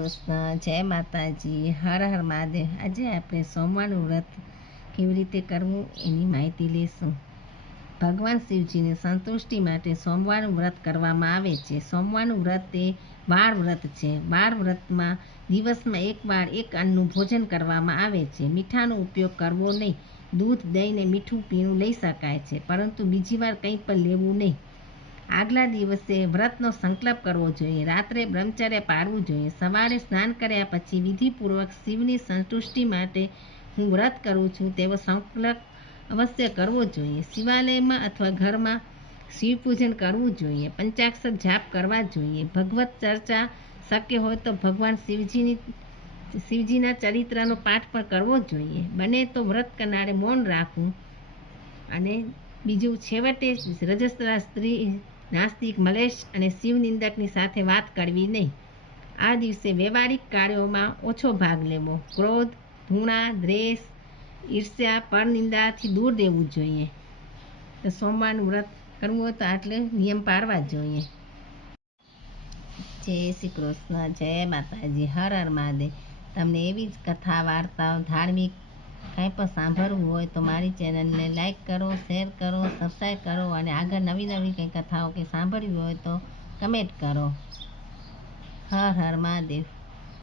કૃષ્ણ, જય માતાજી, હર હર મહાદેવ। આજે આપણે સોમવારનું વ્રત કેવી રીતે કરવું એની માહિતી લઈશું। ભગવાન શિવજીની સંતુષ્ટિ માટે સોમવારનું વ્રત કરવામાં આવે છે। સોમવારનું વ્રત એ વાર વ્રત છે। વાર વ્રતમાં દિવસમાં એકવાર એક અન્નનું ભોજન કરવામાં આવે છે। મીઠાનો ઉપયોગ કરવો નહીં। દૂધ, દહીં ને મીઠું પીણું લઈ શકાય છે, પરંતુ બીજી વાર કંઈ પણ લેવું નહીં। આગલા દિવસે વ્રતનો સંકલ્પ કરવો જોઈએ। રાત્રે બ્રહ્મચર્ય પાળવું જોઈએ। સવારે સ્નાન કર્યા પછી વિધિપૂર્વક શિવની સંતુષ્ટિ માટે હું વ્રત કરું છું તેવો સંકલ્પ અવશ્ય કરવો જોઈએ। શિવાલયમાં અથવા ઘરમાં શિવ પૂજન કરવું જોઈએ। પંચાક્ષર જાપ કરવા જોઈએ। ભગવત ચર્ચા શક્ય હોય તો ભગવાન શિવજીના ચરિત્રનો પાઠ પણ કરવો જોઈએ। બને તો વ્રત કરનારે મૌન રાખવું। અને બીજું, છેવટે રજસ્વલા સ્ત્રી, નાસ્તિક, મલેશ અને શિવ નિંદકની સાથે વાત કરવી નહીં। આ દિવસે વ્યવહારિક કાર્યોમાં ઓછો ભાગ લેવો। ક્રોધ, ઘૃણા, દ્વેષ, ઈર્ષ્યા, પરનિંદાથી દૂર રહેવું જોઈએ। તો સોમવારનું વ્રત કરવું હોય તો આટલે નિયમ પાળવા જોઈએ। જય શ્રી કૃષ્ણ, જય માતાજી, હર હર મહાદેવ। તમને એવી જ કથા, વાર્તાઓ, ધાર્મિક કાંઈ પણ સાંભળવું હોય તો મારી ચેનલને લાઈક કરો, શેર કરો, સબસ્ક્રાઈબ કરો અને આગળ નવી નવી કંઈ કથાઓ કે સાંભળવી હોય તો કમેન્ટ કરો। હર હર મહાદેવ।